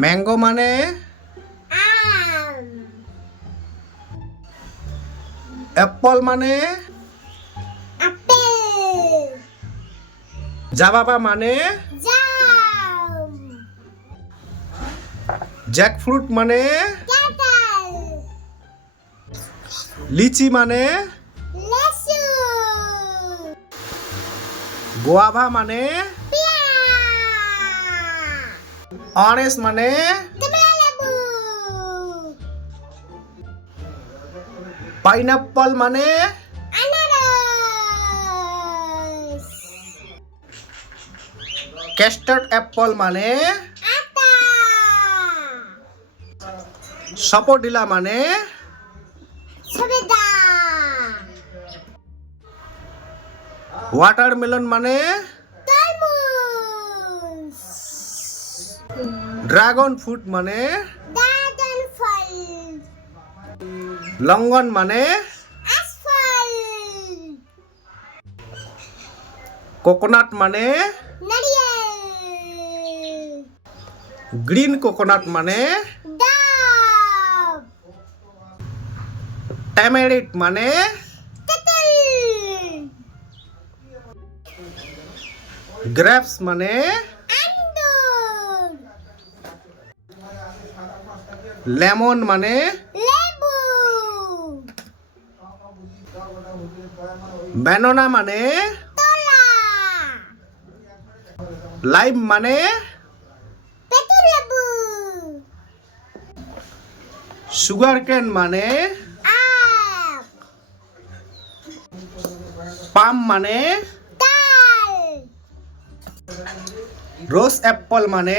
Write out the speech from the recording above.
ম্যাঙ্গো মানে আম। অ্যাপল মানে আপেল। জাবাবা মানে জাম। জ্যাকফ্রুট মানে কাঁঠাল। লিচি মানে লেসু। গোয়াভা মানে পেয়ারা। অরেঞ্জ মানে কমলালেবু। পাইনাপ্পল মানে আনারস। ক্যাস্টার্ড অ্যাপল মানে আতা। সপোডিলা মানে সবেদা। ওয়াটারমেলন মানে তরমুজ। ড্রাগন ফ্রুট মানে ড্রাগন ফল। লঙ্ঘন মানে আশফল। কোকোনাট মানে নারিয়েল। গ্রিন কোকোনাট মানে ডাব। ট্যামেরিট মানে তেঁতুল। গ্রেপস মানে আঙ্গুর। লেমন মানে লেবু। ব্যানানা মানে কলা। লাইম মানে পেঁতুলেবু। সুগার কেন মানে আখ। পাম মানে তাল। রোজ অ্যাপল মানে